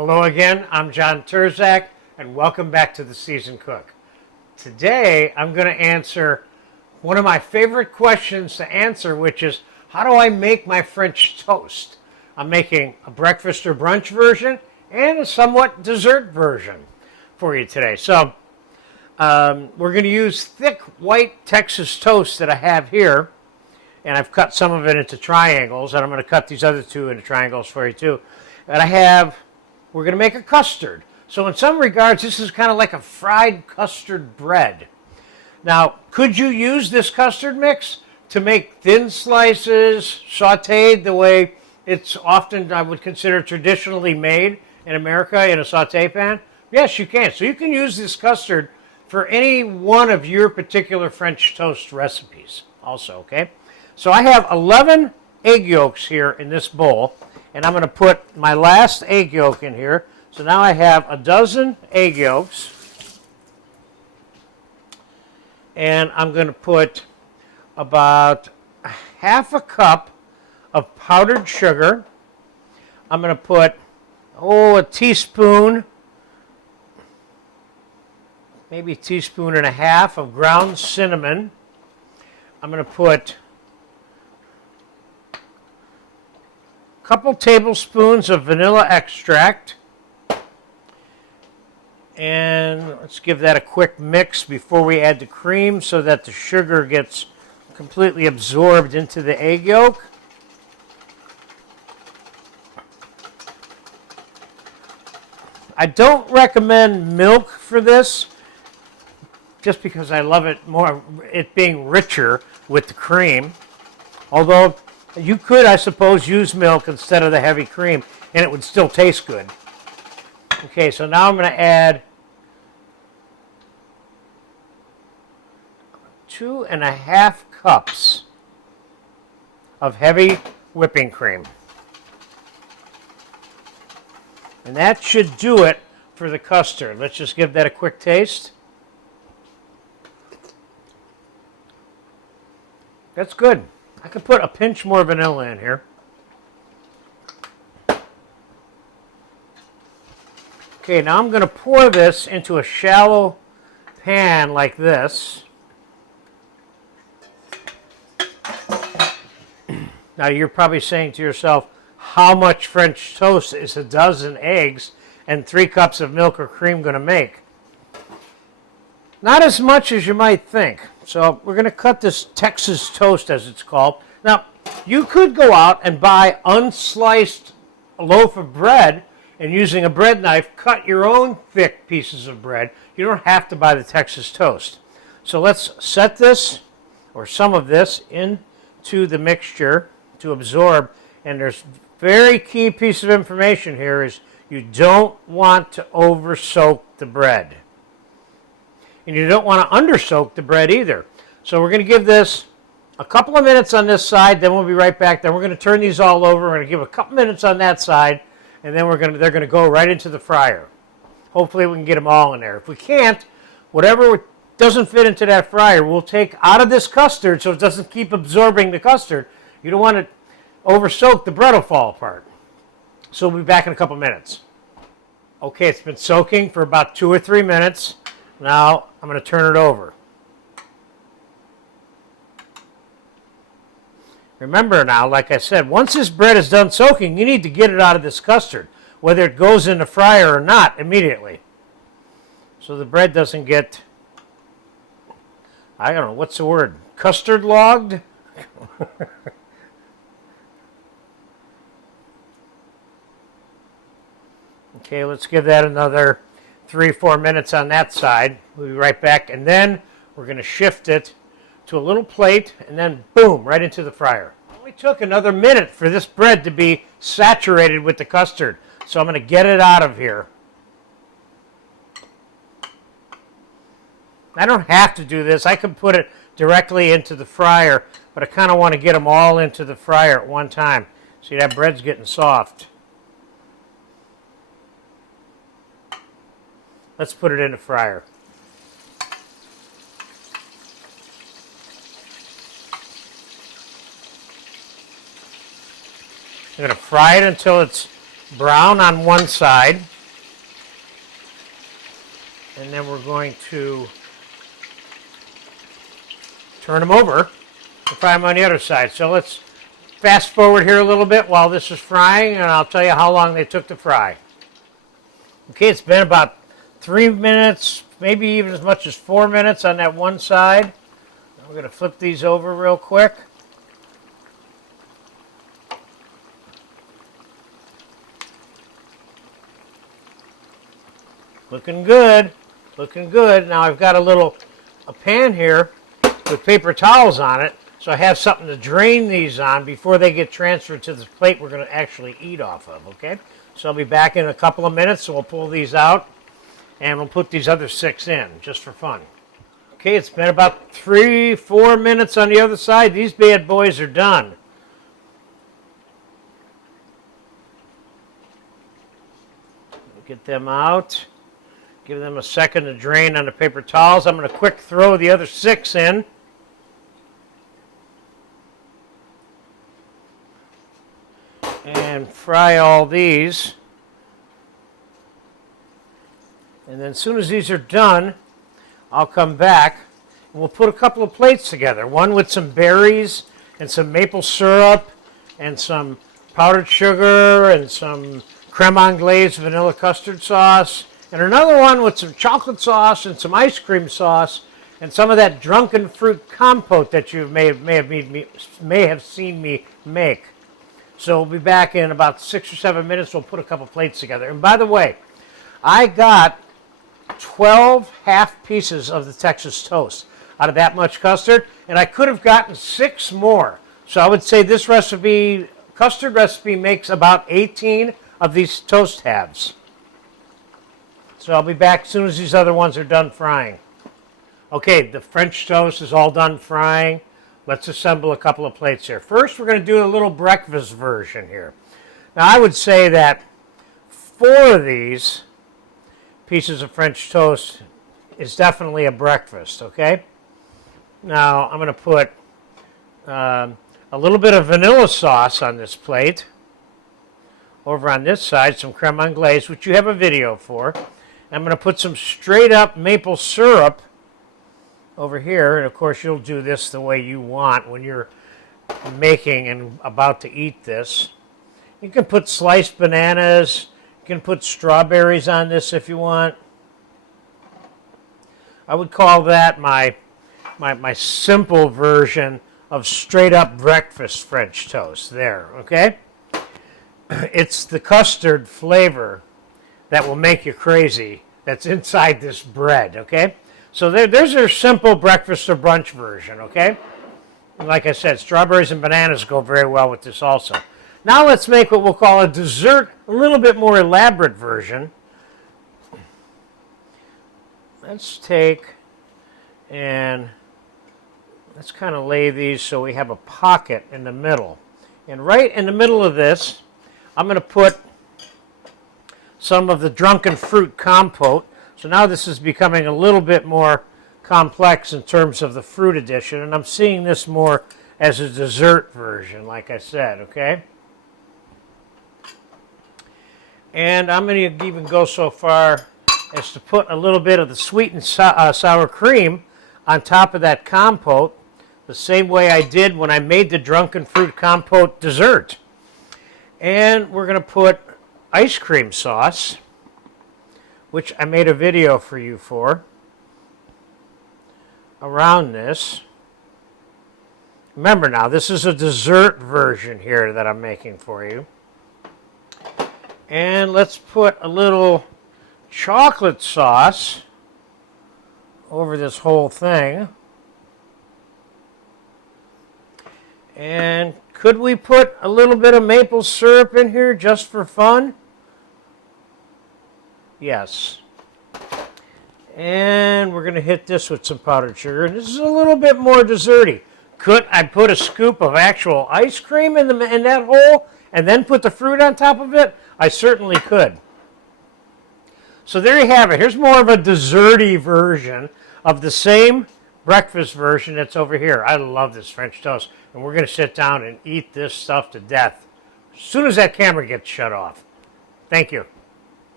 Hello again, I'm John Terzak, and welcome back to The Seasoned Cook. Today, I'm going to answer one of my favorite questions to answer, which is, how do I make my French toast? I'm making a breakfast or brunch version and a somewhat dessert version for you today. So, we're going to use thick white Texas toast that I have here, and I've cut some of it into triangles, and I'm going to cut these other two into triangles for you too. And we're going to make a custard. So in some regards, this is kind of like a fried custard bread. Now, could you use this custard mix to make thin slices, sautéed the way it's often, I would consider, traditionally made in America in a sauté pan? Yes, you can. So you can use this custard for any one of your particular French toast recipes also, okay? So I have 11 egg yolks here in this bowl, and I'm going to put my last egg yolk in here. So now I have a dozen egg yolks, and I'm going to put about half a cup of powdered sugar. I'm going to put, a teaspoon, maybe a teaspoon and a half of ground cinnamon. I'm going to put couple tablespoons of vanilla extract, and let's give that a quick mix before we add the cream so that the sugar gets completely absorbed into the egg yolk. I don't recommend milk for this just because I love it more, it being richer with the cream, although you could, I suppose, use milk instead of the heavy cream, and it would still taste good. Okay, so now I'm going to add 2.5 cups of heavy whipping cream. And that should do it for the custard. Let's just give that a quick taste. That's good. I could put a pinch more vanilla in here. Okay, now I'm going to pour this into a shallow pan like this. Now you're probably saying to yourself, how much French toast is a dozen eggs and 3 cups of milk or cream going to make? Not as much as you might think. So we're going to cut this Texas toast, as it's called. Now, you could go out and buy unsliced loaf of bread and using a bread knife, cut your own thick pieces of bread. You don't have to buy the Texas toast. So let's set this, or some of this, into the mixture to absorb. And there's very key piece of information here is you don't want to over soak the bread. And you don't want to under soak the bread either. So we're going to give this a couple of minutes on this side, then we'll be right back. Then we're going to turn these all over. We're going to give a couple minutes on that side, and then they're going to go right into the fryer. Hopefully we can get them all in there. If we can't, whatever doesn't fit into that fryer, we'll take out of this custard so it doesn't keep absorbing the custard. You don't want to over soak, the bread will fall apart. So we'll be back in a couple minutes. Okay, it's been soaking for about 2 or 3 minutes. Now I'm going to turn it over. Remember now, like I said, once this bread is done soaking, you need to get it out of this custard, whether it goes in the fryer or not, immediately. So the bread doesn't get, I don't know, what's the word? Custard logged? Okay, let's give that another 3-4 minutes on that side. We'll be right back, and then we're going to shift it to a little plate, and then boom, right into the fryer. It only took another minute for this bread to be saturated with the custard, so I'm going to get it out of here. I don't have to do this. I can put it directly into the fryer, but I kind of want to get them all into the fryer at one time. See, that bread's getting soft. Let's put it in the fryer. I'm going to fry it until it's brown on one side. And then we're going to turn them over and fry them on the other side. So let's fast forward here a little bit while this is frying, and I'll tell you how long they took to fry. Okay, it's been about 3 minutes, maybe even as much as 4 minutes on that one side. We're going to flip these over real quick. Looking good. Looking good. Now I've got a pan here with paper towels on it, so I have something to drain these on before they get transferred to the plate we're going to actually eat off of, okay? So I'll be back in a couple of minutes, so we'll pull these out, and we'll put these other 6 in, just for fun. Okay, it's been about 3-4 minutes on the other side. These bad boys are done. Get them out. Give them a second to drain on the paper towels. I'm going to quick throw the other 6 in. And fry all these. And then as soon as these are done, I'll come back and we'll put a couple of plates together. One with some berries and some maple syrup and some powdered sugar and some creme anglaise vanilla custard sauce. And another one with some chocolate sauce and some ice cream sauce and some of that drunken fruit compote that you may have seen me make. So we'll be back in about 6 or 7 minutes. We'll put a couple plates together. And by the way, I got 12 half pieces of the Texas toast out of that much custard, and I could have gotten 6 more. So I would say this recipe, custard recipe, makes about 18 of these toast halves. So I'll be back as soon as these other ones are done frying. Okay, the French toast is all done frying. Let's assemble a couple of plates here. First, we're going to do a little breakfast version here. Now, I would say that 4 of these pieces of French toast is definitely a breakfast, okay? Now, I'm going to put a little bit of vanilla sauce on this plate. Over on this side, some creme anglaise, which you have a video for. I'm going to put some straight up maple syrup over here, and of course you'll do this the way you want when you're making and about to eat this. You can put sliced bananas, you can put strawberries on this if you want. I would call that my simple version of straight up breakfast French toast there, okay? It's the custard flavor that will make you crazy that's inside this bread, okay? So there's our simple breakfast or brunch version, okay? And like I said, strawberries and bananas go very well with this also. Now let's make what we'll call a dessert, a little bit more elaborate version. Let's take and let's kind of lay these so we have a pocket in the middle. And right in the middle of this, I'm going to put some of the drunken fruit compote. So now this is becoming a little bit more complex in terms of the fruit addition, and I'm seeing this more as a dessert version, like I said, okay? And I'm going to even go so far as to put a little bit of the sweetened sour cream on top of that compote, the same way I did when I made the drunken fruit compote dessert. And we're going to put ice cream sauce, which I made a video for you for, around this. Remember now, this is a dessert version here that I'm making for you. And let's put a little chocolate sauce over this whole thing. And could we put a little bit of maple syrup in here just for fun? Yes. And we're going to hit this with some powdered sugar. And this is a little bit more desserty. Could I put a scoop of actual ice cream in that hole and then put the fruit on top of it? I certainly could. So there you have it. Here's more of a desserty version of the same breakfast version that's over here. I love this French toast. And we're going to sit down and eat this stuff to death as soon as that camera gets shut off. Thank you.